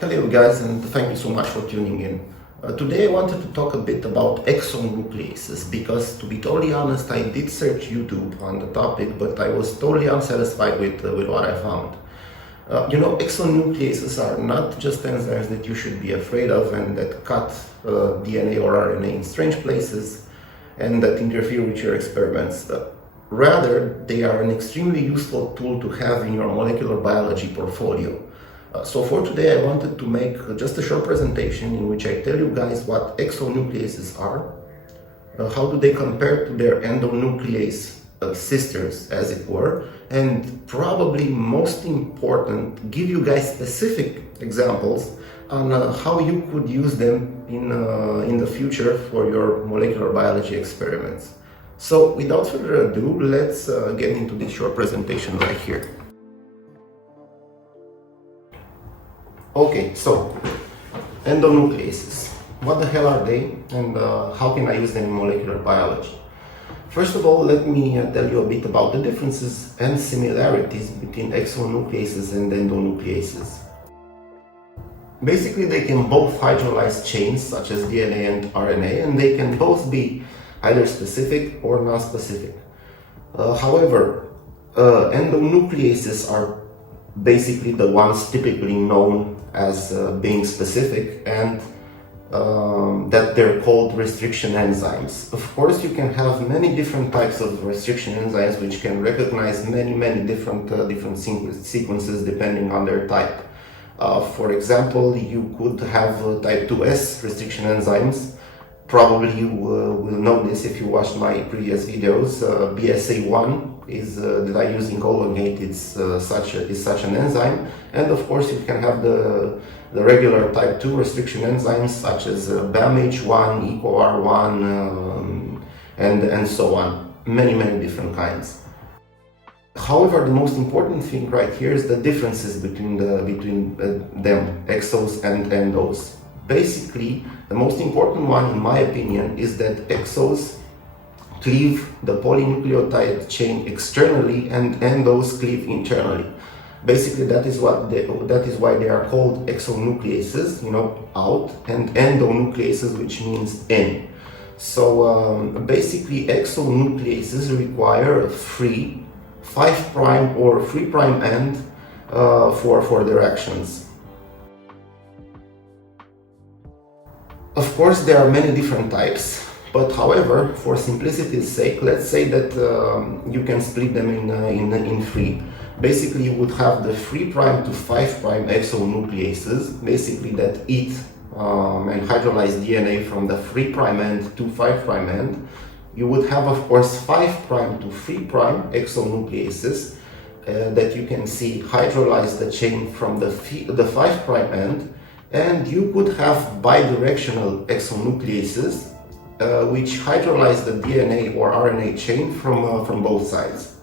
Hello guys, and thank you so much for tuning in. Today I wanted to talk a bit about exonucleases because, to be totally honest, I did search YouTube on the topic, but I was totally unsatisfied with what I found. Exonucleases are not just enzymes that you should be afraid of and that cut DNA or RNA in strange places and that interfere with your experiments. Rather, they are an extremely useful tool to have in your molecular biology portfolio. So for today, I wanted to make just a short presentation in which I tell you guys what exonucleases are, how do they compare to their endonuclease sisters, as it were, and probably most important, give you guys specific examples on how you could use them in the future for your molecular biology experiments. So without further ado, let's get into this short presentation right here. Okay, so endonucleases. What the hell are they, and how can I use them in molecular biology? First of all, let me tell you a bit about the differences and similarities between exonucleases and endonucleases. Basically, they can both hydrolyze chains such as DNA and RNA, and they can both be either specific or non-specific. However, endonucleases are basically the ones typically known as being specific, and that they're called restriction enzymes. Of course, you can have many different types of restriction enzymes which can recognize many different sequences depending on their type. For example, you could have type 2S restriction enzymes. Probably you will know this if you watched my previous videos. BSA1 is that I use in Colongate. It's such an enzyme, and of course you can have the regular type 2 restriction enzymes such as BAMH1, EcoR1, and so on. Many different kinds. However, the most important thing right here is the differences between them, exos and endos. Basically, the most important one, in my opinion, is that exos cleave the polynucleotide chain externally and endos cleave internally. Basically, that is why they are called exonucleases, out, and endonucleases, which means in. So basically, exonucleases require a free 5' or 3' end for their actions. Of course, there are many different types, but however, for simplicity's sake, let's say that you can split them in three. Basically, you would have the 3' to 5' exonucleases, basically that eat and hydrolyze DNA from the 3' end to 5' end. You would have, of course, 5' to 3' exonucleases that you can see hydrolyze the chain from the 5' end. And you could have bidirectional exonucleases, which hydrolyze the DNA or RNA chain from both sides.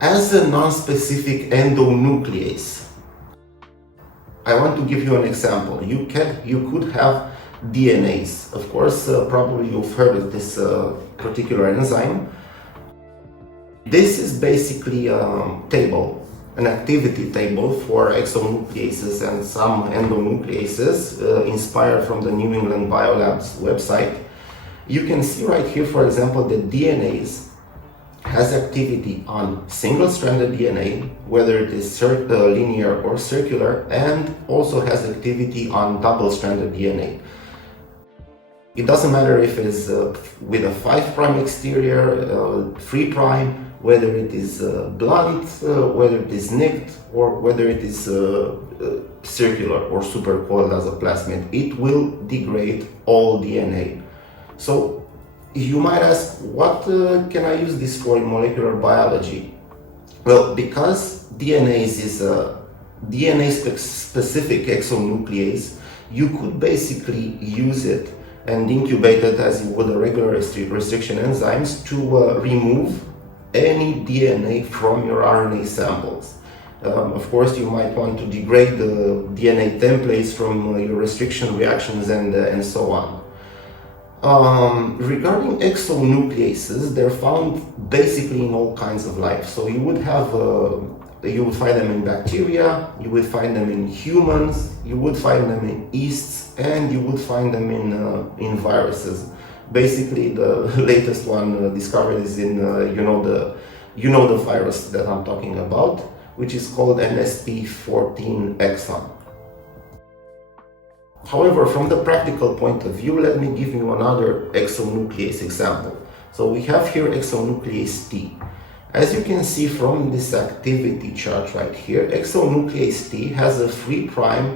As a non-specific endonuclease, I want to give you an example. You could have DNAs. Of course, probably you've heard of this particular enzyme. This is basically a table, an activity table for exonucleases and some endonucleases inspired from the New England Biolab's website. You can see right here, for example, that DNAs has activity on single-stranded DNA, whether it is linear or circular, and also has activity on double-stranded DNA. It doesn't matter if it's with a 5' exterior, 3', whether it is blunt, whether it is nicked, or whether it is circular or supercoiled as a plasmid, it will degrade all DNA. So you might ask, what can I use this for in molecular biology? Well, because DNase is a DNA-specific exonuclease, you could basically use it and incubate it as you would a regular restriction enzymes to remove any DNA from your RNA samples. Of course, you might want to degrade the DNA templates from your restriction reactions and so on. Regarding exonucleases, they're found basically in all kinds of life. So you would find them in bacteria, you would find them in humans, you would find them in yeasts, and you would find them in viruses. Basically, the latest one discovered is in the virus that I'm talking about, which is called NSP14 exon. However, from the practical point of view, let me give you another exonuclease example. So we have here Exonuclease T. As you can see from this activity chart right here, Exonuclease T has a 3'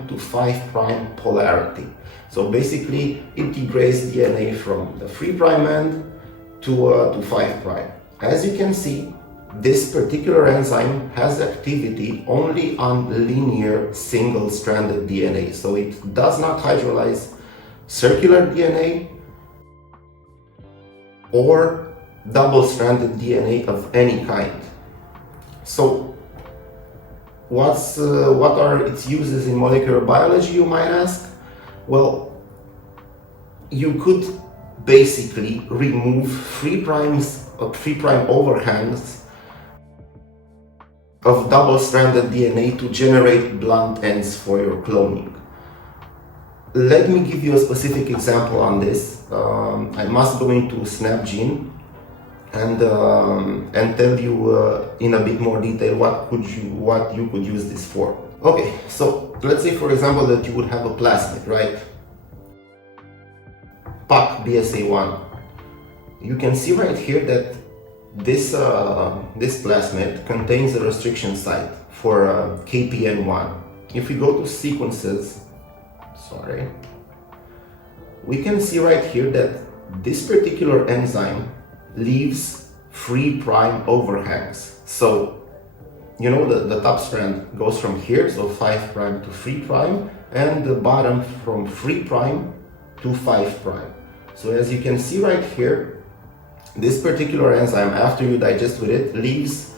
to 5' polarity. So basically, it degrades DNA from the 3' end to 5'. As you can see, this particular enzyme has activity only on linear single-stranded DNA. So it does not hydrolyze circular DNA or double-stranded DNA of any kind. So what are its uses in molecular biology, you might ask? Well, you could basically remove 3' overhangs of double-stranded DNA to generate blunt ends for your cloning. Let me give you a specific example on this. I must go into SnapGene and tell you in a bit more detail what you could use this for. Okay, so let's say, for example, that you would have a plasmid, right? PAC BSA1. You can see right here that this plasmid contains a restriction site for KPN1. If we go to sequences, we can see right here that this particular enzyme leaves 3' overhangs. So, you know, the top strand goes from here, so 5' to 3', and the bottom from 3' to 5'. So as you can see right here, this particular enzyme, after you digest with it, leaves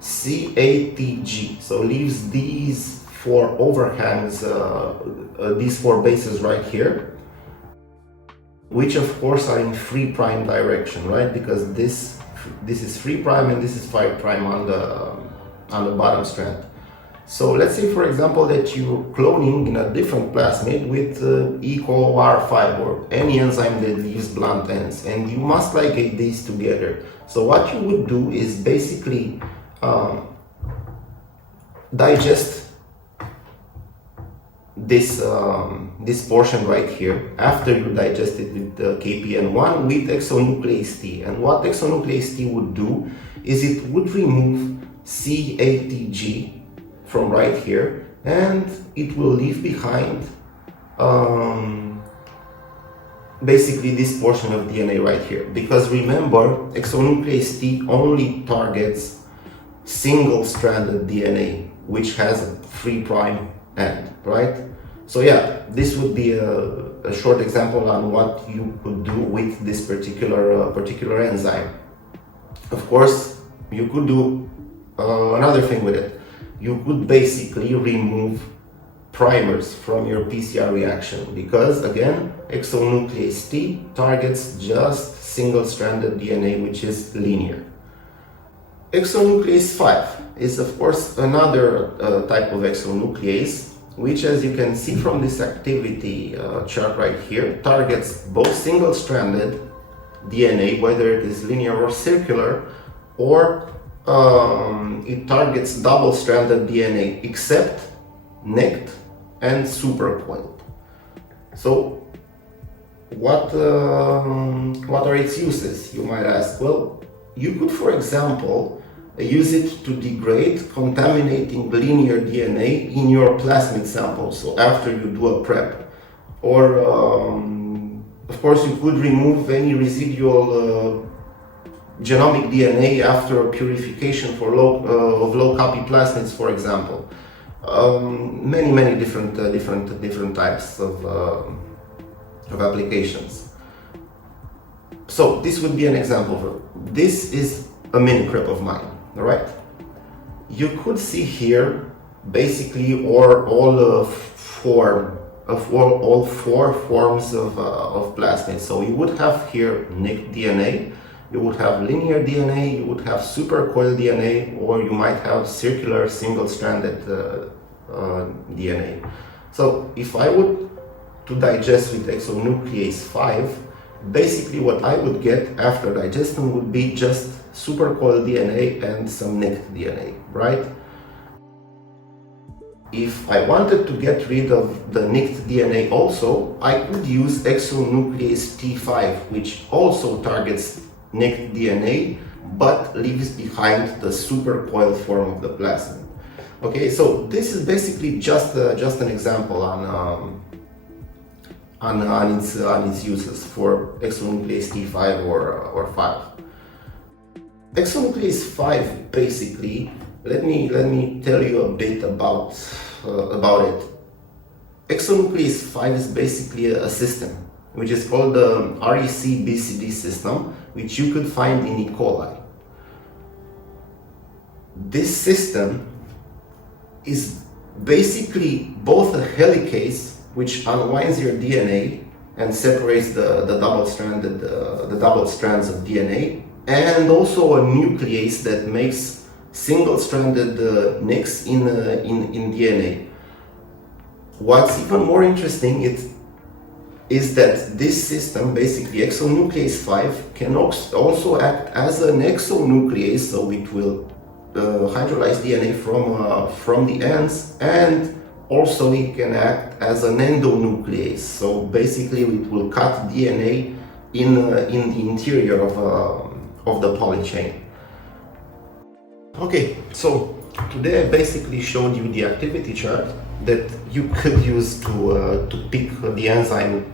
CATG, so leaves these 4 overhangs, these 4 bases right here, which of course are in 3' direction, right? Because this is 3' and this is 5' on the bottom strand. So let's say, for example, that you're cloning in a different plasmid with EcoR5 or any enzyme that leaves blunt ends, and you must ligate these together. So what you would do is basically digest this portion right here after you digest it with the KPN1 with Exonuclease T. And what Exonuclease T would do is it would remove CATG from right here, and it will leave behind basically this portion of DNA right here. Because remember, Exonuclease T only targets single-stranded DNA, which has a 3' end, right? So yeah, this would be a short example on what you could do with this particular enzyme. Of course, you could do another thing with it. You could basically remove primers from your PCR reaction, because again, Exonuclease T targets just single-stranded DNA, which is linear. Exonuclease 5 is of course another type of exonuclease, which, as you can see from this activity chart right here, targets both single-stranded DNA, whether it is linear or circular, or it targets double-stranded DNA, except necked and supercoiled. So what are its uses, you might ask? Well, you could, for example, use it to degrade contaminating linear DNA in your plasmid sample, so after you do a prep. Or, of course, you could remove any residual genomic DNA after a purification for low copy plasmids, for example. Many different types of applications. So this would be an example. This is a mini crep of mine, all right? You could see here basically all 4 of all four forms of plasmids. So you would have here nicked DNA, you would have linear DNA, you would have supercoiled DNA, or you might have circular single-stranded DNA. So if I would to digest with Exonuclease 5, basically what I would get after digestion would be just supercoiled DNA and some nicked DNA, right? If I wanted to get rid of the nicked DNA also, I could use Exonuclease T5, which also targets nicked DNA, but leaves behind the supercoiled form of the plasmid. Okay, so this is basically just an example on its uses for Exonuclease T5 or 5. Exonuclease 5 basically, let me tell you a bit about it. Exonuclease 5 is basically a system which is called the REC-BCD system, which you could find in E. coli. This system is basically both a helicase which unwinds your DNA and separates the double strands of DNA, and also a nuclease that makes single-stranded nicks in DNA. What's even more interesting is that this system, basically Exonuclease 5, can also act as an exonuclease, so it will hydrolyze DNA from the ends, and also it can act as an endonuclease, so basically it will cut DNA in the interior of the poly chain. Okay, so today I basically showed you the activity chart that you could use to pick the enzyme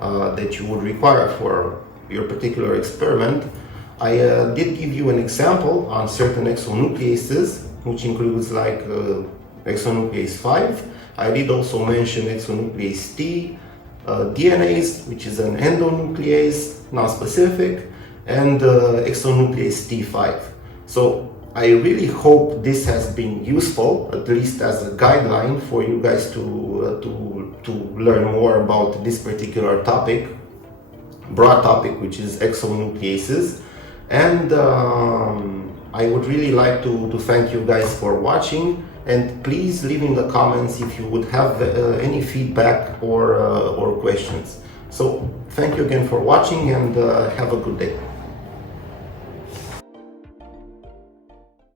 that you would require for your particular experiment. I did give you an example on certain exonucleases, which includes like Exonuclease 5. I did also mention Exonuclease T, DNase, which is an endonuclease, non-specific, and Exonuclease T5. So I really hope this has been useful, at least as a guideline for you guys to learn more about this particular topic, broad topic, which is exonucleases. And I would really like to thank you guys for watching, and please leave in the comments if you would have any feedback or questions. So thank you again for watching, and have a good day.